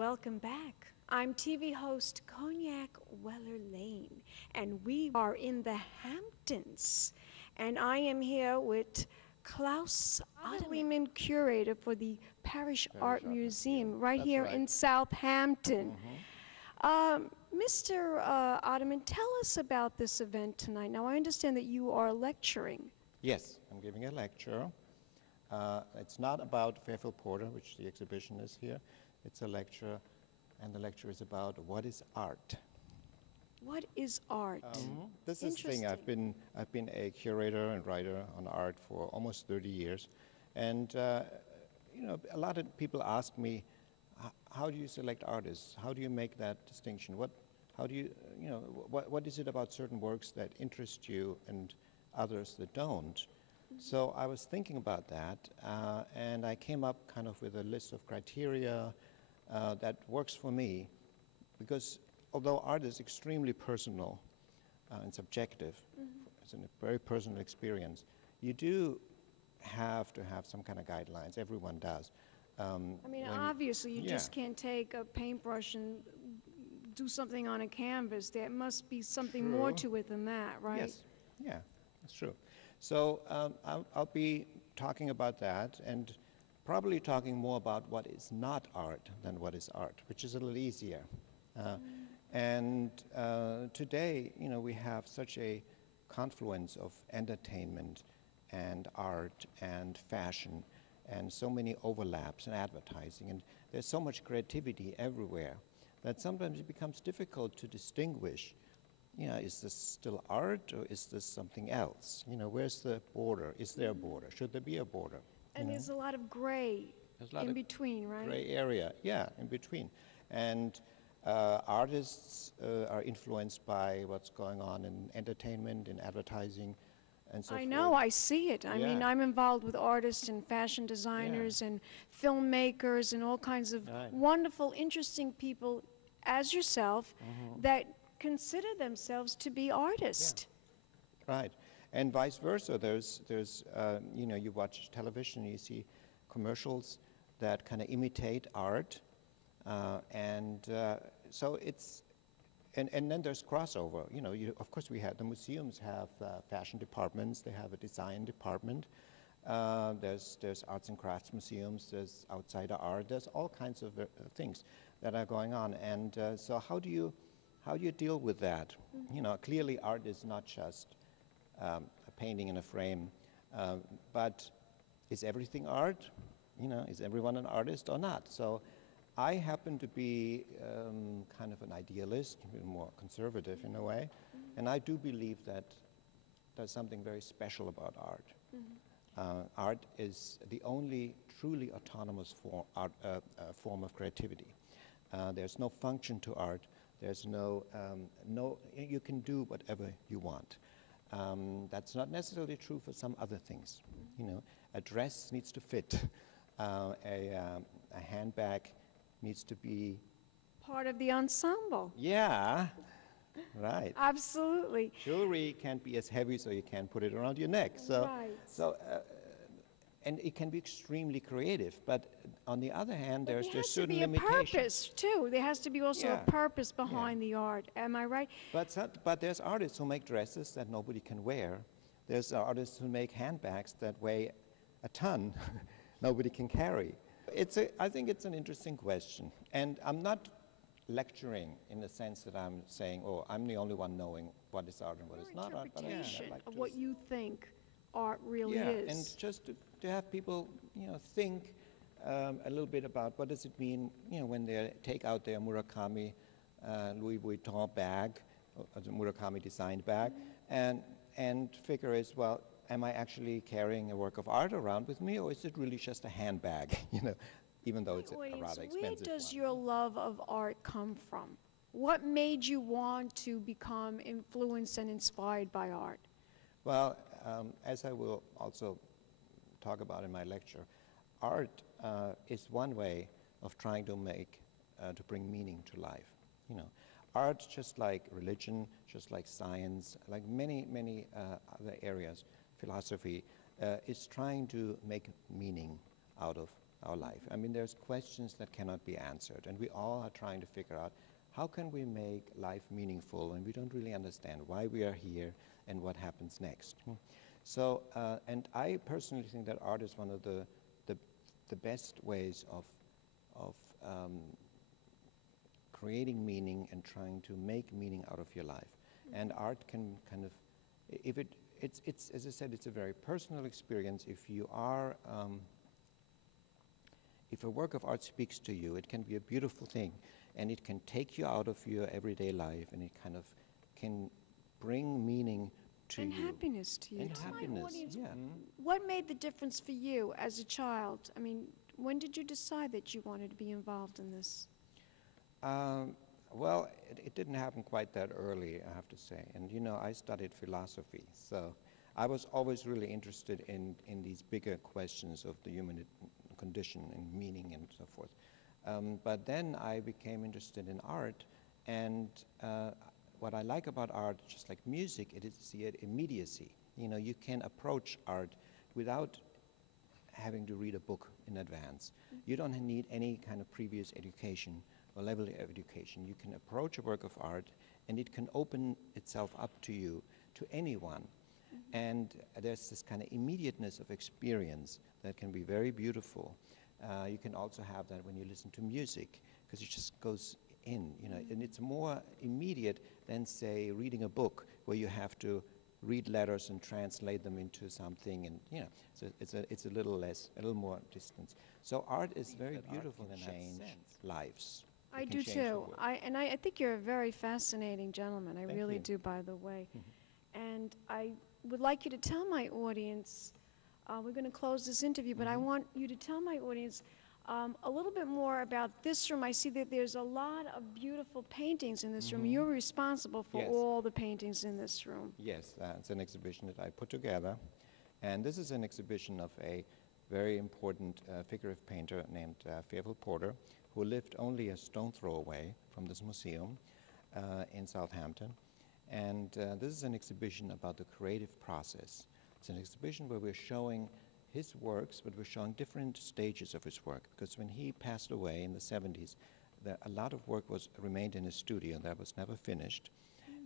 Welcome back. I'm TV host Cognac Wellerlane, and we are in the Hamptons. And I am here with Klaus, Lehman, Curator for the Parrish Art Museum, right here in Southampton. Mr. Ottman, tell us about this event tonight. Now, I understand that you are lecturing. Yes, I'm giving a lecture. It's not about Fairfield Porter, which the exhibition is here. It's a lecture, and the lecture is about what is art. What is art? This is the thing. I've been a curator and writer on art for almost 30 years, and you know, a lot of people ask me, how do you select artists? How do you make that distinction? How do you, what is it about certain works that interest you and others that don't? So I was thinking about that, and I came up kind of with a list of criteria that works for me, because although art is extremely personal and subjective, it's a very personal experience, you do have to have some kind of guidelines. Everyone does. I mean, obviously, you just can't take a paintbrush and do something on a canvas. There must be something more to it than that, right? Yes, yeah, that's true. So I'll be talking about that, and probably talking more about what is not art than what is art, which is a little easier. And today, we have such a confluence of entertainment and art and fashion, and so many overlaps in advertising, and there's so much creativity everywhere that sometimes it becomes difficult to distinguish, is this still art or is this something else? Where's the border? Is there a border? Should there be a border? And there's a lot of gray in between, right? Gray area, yeah, in between. And artists are influenced by what's going on in entertainment, in advertising, and so forth. I know, I see it. I mean, I'm involved with artists and fashion designers and filmmakers and all kinds of wonderful, interesting people, as yourself, that consider themselves to be artists. Right, and vice versa. There's you watch television, you see commercials that kind of imitate art, so it's, and then there's crossover. Of course, the museums have fashion departments. They have a design department. There's arts and crafts museums. There's outsider art. There's all kinds of things that are going on. And so how do you deal with that? Clearly, art is not just a painting in a frame, but is everything art? Is everyone an artist or not? So I happen to be kind of an idealist, more conservative in a way, and I do believe that there's something very special about art. Art is the only truly autonomous form of creativity. There's no function to art. There's you can do whatever you want. That's not necessarily true for some other things. A dress needs to fit. A handbag needs to be part of the ensemble. Yeah, right. Absolutely. Jewelry can't be as heavy, so you can't put it around your neck. And it can be extremely creative, but on the other hand, there's certain limitations. There has to be a purpose, too. There has to be also a purpose behind the art. Am I right? But there's artists who make dresses that nobody can wear. There's artists who make handbags that weigh a ton, nobody can carry. I think it's an interesting question. And I'm not lecturing in the sense that I'm saying, oh, I'm the only one knowing what is art and what is not art. Interpretation of what you think art really is. And just to have people, think a little bit about what does it mean, when they take out their Murakami Louis Vuitton bag, or the Murakami designed bag, and figure is, well, am I actually carrying a work of art around with me, or is it really just a handbag, even though it's a rather expensive one? Where does your love of art come from? What made you want to become influenced and inspired by art? Well, as I will also talk about in my lecture, art is one way of trying to bring meaning to life. Art, just like religion, just like science, like many other areas, philosophy, is trying to make meaning out of our life. I mean, there's questions that cannot be answered, and we all are trying to figure out how can we make life meaningful when we don't really understand why we are here and what happens next. So, and I personally think that art is one of the best ways of creating meaning and trying to make meaning out of your life. And art can kind of, it's as I said, it's a very personal experience. If you are, if a work of art speaks to you, it can be a beautiful thing, and it can take you out of your everyday life, and it kind of can bring meaning to and you. Happiness to you. And Tell my happiness, audience, yeah. what made the difference for you as a child? I mean, when did you decide that you wanted to be involved in this? Well, it didn't happen quite that early, I have to say. And you know, I studied philosophy, so I was always really interested in these bigger questions of the human condition and meaning and so forth. But then I became interested in art, and what I like about art, just like music, it is the immediacy. You know, you can approach art without having to read a book in advance. You don't need any kind of previous education or level of education. You can approach a work of art, and it can open itself up to you, to anyone. And there's this kind of immediateness of experience that can be very beautiful. You can also have that when you listen to music, because it just goes in, you know, and it's more immediate than, say, reading a book where you have to read letters and translate them into something, and you know, so it's a little less, a little more distance. So art is very beautiful in that sense. Lives. I do too. I think you're a very fascinating gentleman. I really do, by the way. And I would like you to tell my audience, we're going to close this interview, but I want you to tell my audience a little bit more about this room. I see that there's a lot of beautiful paintings in this room. You're responsible for all the paintings in this room. Yes, it's an exhibition that I put together. And this is an exhibition of a very important figurative painter named Fairfield Porter, who lived only a stone throw away from this museum in Southampton. And this is an exhibition about the creative process. It's an exhibition where we're showing his works, but we're showing different stages of his work. Because when he passed away in the 70s, a lot of work remained in his studio that was never finished,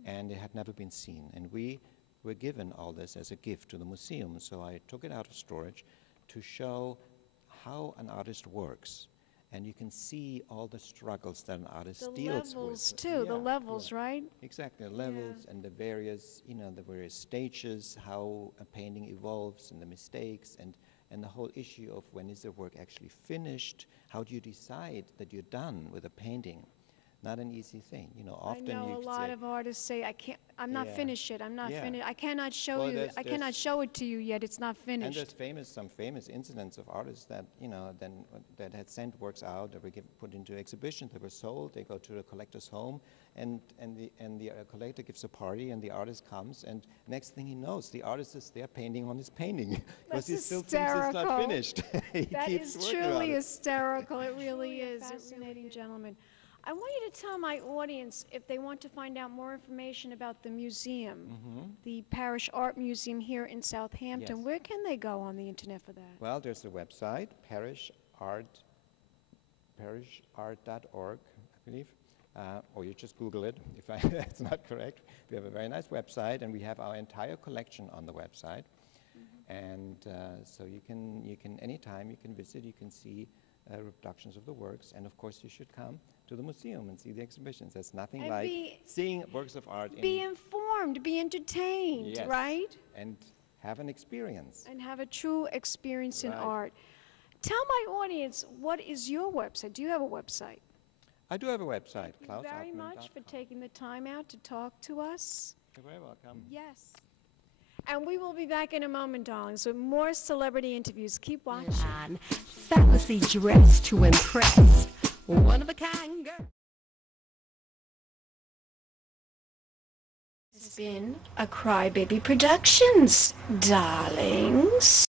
and it had never been seen. And we were given all this as a gift to the museum, so I took it out of storage to show how an artist works. And you can see all the struggles that an artist deals with. The levels too, the levels, right? Exactly, the levels and the various, you know, the various stages, how a painting evolves, and the mistakes, and the whole issue of when is the work actually finished? How do you decide that you're done with a painting? Not an easy thing, you know. Often I know a lot of artists say, I'm not finished yet. I'm not finished. I cannot show you. I cannot show it to you yet. It's not finished. And there's some famous incidents of artists that, you know, that had sent works out, that were put into exhibitions, they were sold. They go to a collector's home, and the collector gives a party, and the artist comes, and next thing he knows, the artist is there painting on his painting because he still thinks it's not finished. That is truly hysterical. It really is. Fascinating gentleman. I want you to tell my audience, if they want to find out more information about the museum, the Parrish Art Museum here in Southampton, where can they go on the internet for that? Well, there's a website, parrishart.org, I believe, or you just Google it if that's not correct. We have a very nice website, and we have our entire collection on the website. And so you can anytime you can visit, you can see reproductions of the works, and of course you should come to the museum and see the exhibitions. There's nothing like seeing works of art. Be informed, be entertained, right? And have an experience. And have a true experience in art. Tell my audience, what is your website? Do you have a website? I do have a website, Klaus. Thank you very much for taking the time out to talk to us. You're very welcome. Yes. And we will be back in a moment, darlings, with more celebrity interviews. Keep watching. Fabulously dressed to impress. One of a kind girl. This has been a Crybaby Productions, darlings.